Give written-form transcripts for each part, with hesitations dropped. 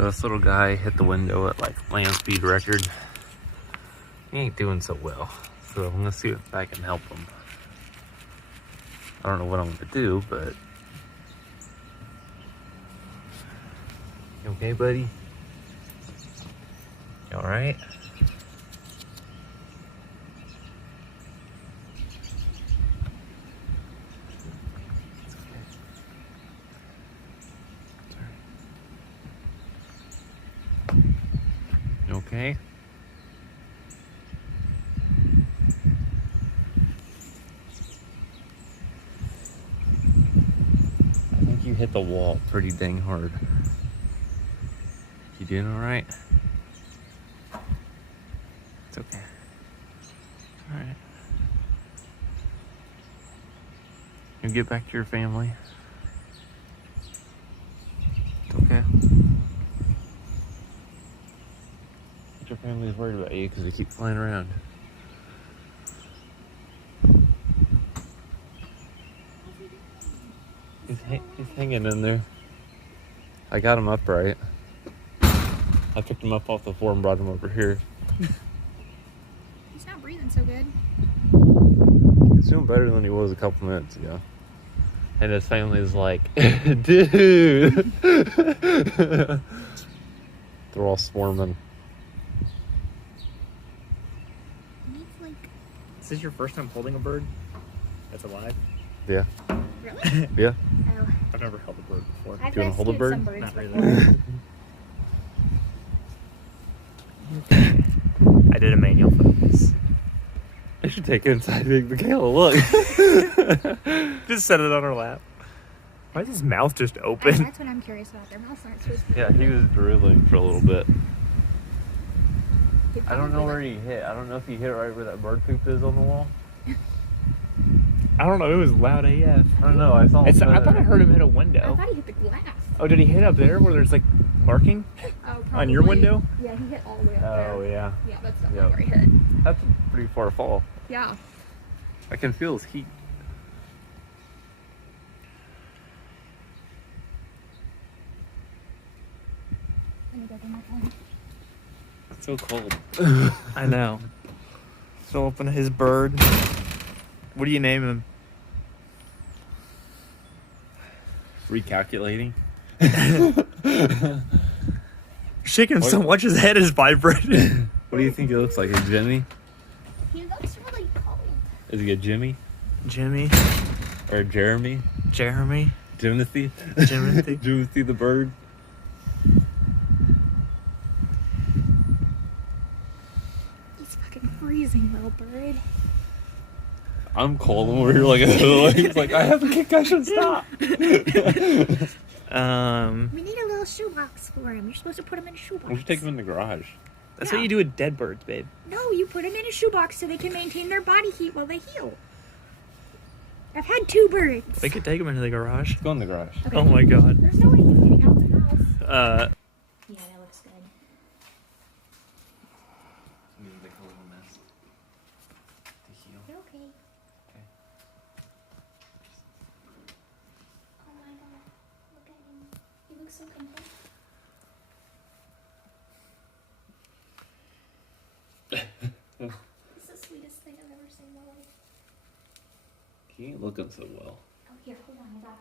So this little guy hit the window at like land speed record. He ain't doing so well. So I'm gonna see if I can help him. I don't know what I'm gonna do, but... You okay, buddy? You alright? You okay? I think you hit the wall pretty dang hard. You doing alright? It's okay. Alright. You get back to your family. It's okay. Your family's worried about you because they keep flying around. He's hanging in there. I got him upright. I picked him up off the floor and brought him over here. He's not breathing so good. He's doing better than he was a couple minutes ago. And his family's like, dude! They're all swarming. Is this your first time holding a bird that's alive? Yeah. Really? Yeah. Oh. I've never held a bird before. I've Do you wanna hold a rescued bird? some birds Not before. really. I did a manual focus. I should take it inside Michaela, look. Just set it on her lap. Why is his mouth just open? That's what I'm curious about. Their mouths aren't supposed to be Yeah, he was drooling for a little bit. They I don't know where probably he hit. I don't know if he hit right where that bird poop is on the wall. I don't know. It was loud AF. I don't know. I saw him. I thought I heard him hit a I window. thought he hit the glass. Oh, did he hit up there where there's like marking? Oh, On your probably. window? Yeah, he hit all the way up Oh, there. yeah. Yeah, that's definitely Yep. where he hit. That's a pretty far fall. Yeah. I can feel his heat. Let me go get my phone. It's so cold. I know. Philip and his bird. What do you name him? Recalculating. Shaking him What? so much his head is vibrating. What do you think he looks like? A Jimmy? He looks really cold. Is he a Jimmy? Jimmy. Or a Jeremy? Jeremy. Jimothy? Jimothy. Jimothy the bird? He's fucking freezing, little bird. I'm cold and we're like, he's like, I have a concussion, stop. We need a little shoebox for him. You're supposed to put him in a shoebox. We should take him in the garage. That's what you do with dead birds, babe. No, you put them in a shoebox so they can maintain their body heat while they heal. I've had 2 birds. We could take him into the garage. Let's go in the garage. Okay. Oh my god. There's no way he's getting out of the house. Yeah, that looks good. Make a little mess to heal. You're okay. Okay. Oh my god. Look at him. He looks so content. It's the sweetest thing I've ever seen in my life. He ain't looking so well. Oh, here, hold on. I got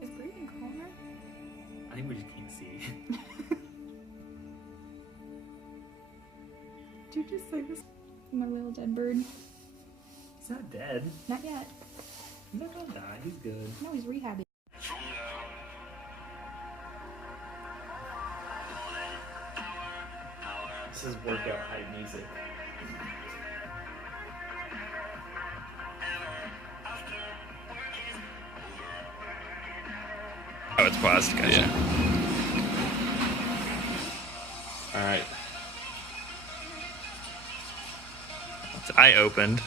this. Is breathing calmer? I think we just can't see. Did you just say this? My little dead bird. He's not dead. Not yet. He's not gonna die. He's good. No, he's rehabbing. This is workout hype music. Oh, it's plastic. Gotcha. All right. Its eye opened.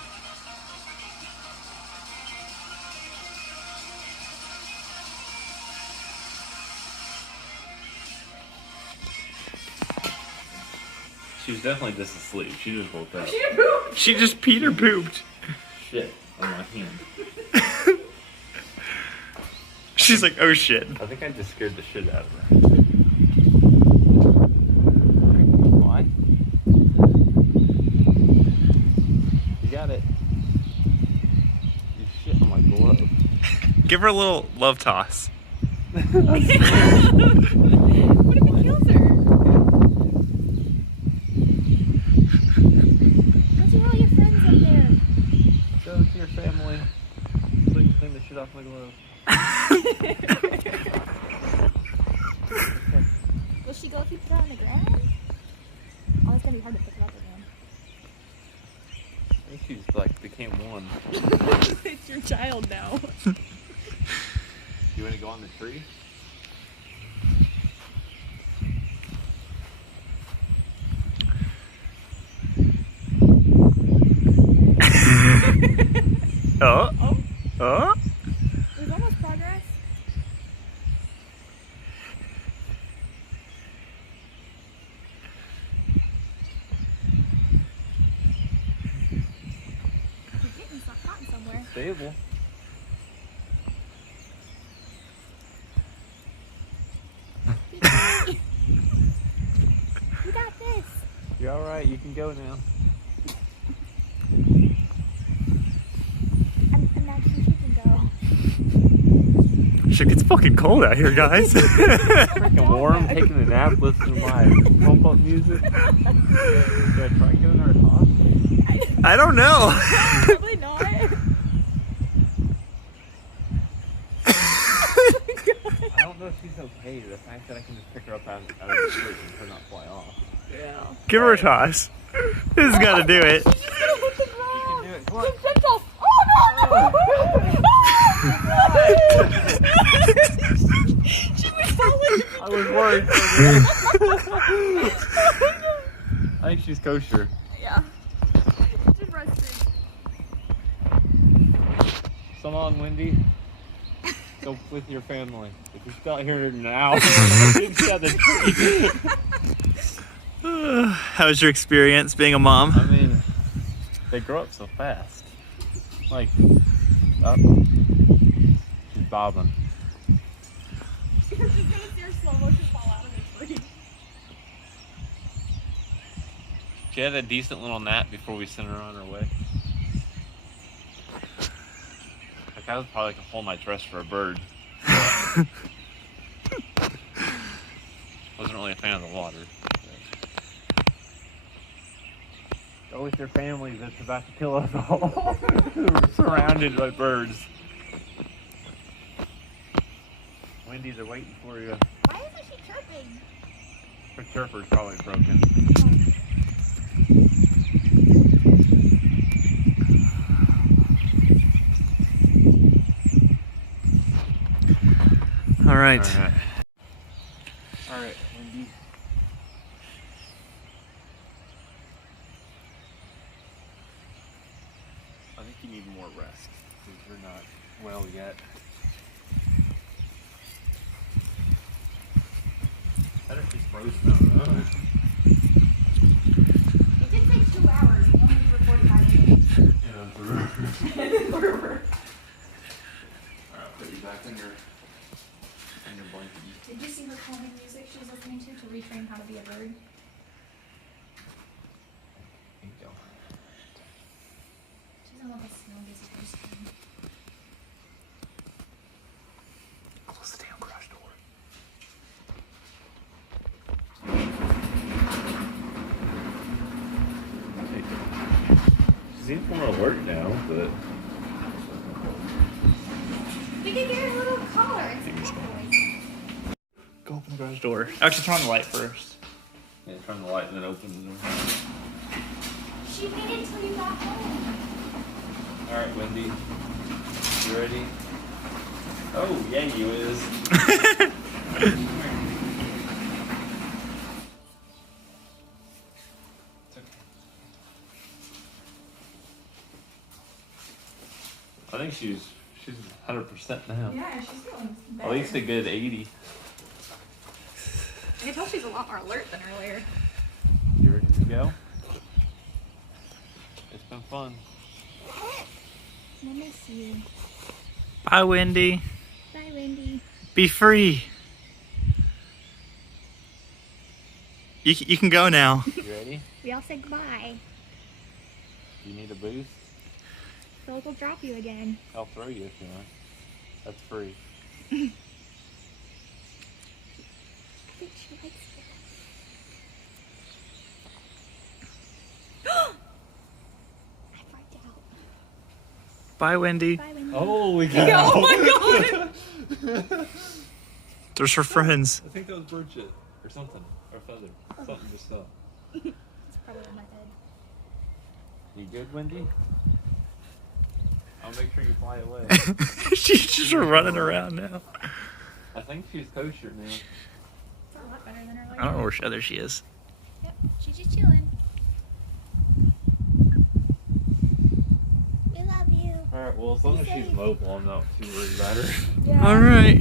She was definitely just asleep. She just woke up. She just peed or pooped. Shit on my hand. She's like, oh shit. I think I just scared the shit out of her. Why? You got it. You shit on my glove. Give her a little love toss. What if it kills her? Go see all your friends up there. Go to your family so you can clean the shit off my glove. Will she go if you put her on the ground? Oh, it's gonna be hard to pick her up again. I think she's like became one. It's your child now. You want to go on the tree? Oh. Oh, Oh. there's almost progress. You're getting caught somewhere. Stable. You got this. You're all right. You can go now. I'm actually she can go. Shit gets fucking cold out here, guys. Freaking warm, taking a nap, listening to my pump up music. Should I try giving her a toss? I don't know. Probably not. I don't know if she's okay. The fact that I can just pick her up out of the tree and her not fly off. Yeah. Give her a toss. This has got to do it. She's gonna hit the You ground. can do it. Come on. She's gentle. Oh no! She was falling. I was worried. I think she's kosher. Yeah. She's rusted. So long, Wendy. Go with your family. If you're still out here now, she's at the tree. How's your experience being a mom? I mean, they grow up so fast. Like, up. She's bobbing. She's gonna see her slow motion fall out of the tree. She had a decent little nap before we sent her on her way. Like, that was probably like a whole night's rest for a bird. Wasn't really a fan of the water. Go with your family that's about to kill us all. We're surrounded by birds. Wendy's are waiting for you. Why isn't she chirping? Her chirper's probably broken. All right. Alright, Wendy. I think you need more rest because you're not well yet. I don't know if she's frozen. I don't know. It did say 2 hours. We only did for 45 minutes. Yeah, Alright, I'll put you back in your blanket. Did you see her calming music she was listening to retrain how to be a bird? There you go. She doesn't want the snow visitors to come. Close the damn garage door. She seems more alert now, but We could get her a little collar and some pet toys. Go open the garage door. Actually, turn on the light first. yeah, turn the light and then open the door. She waited till you got home. Alright, Wendy. You ready? Oh, yeah, you is. I think she's 100% now. Yeah, she's feeling better. At least a good 80. I can tell she's a lot more alert than earlier. You ready to go? It's been fun. Let me see. Bye, Wendy. Bye, Wendy. Be free. You can go now. You ready? We all say goodbye. You need a boost? Philip will drop you again. I'll throw you if you want. That's free. I think she likes it. I freaked out. Bye, Wendy. Bye, Wendy. Holy cow! Oh my god! There's her friends. I think that was bird shit. Or something. Or feather. Something just fell. It's probably in my head. You good, Wendy? I'll make sure you fly away. She's just running around now. I think she's kosher now. It's a lot better than her I don't know where other she is. Yep, she's just chilling. We love you. Alright, well, as long as she's mobile, I'm not too worried about her. Yeah. All right.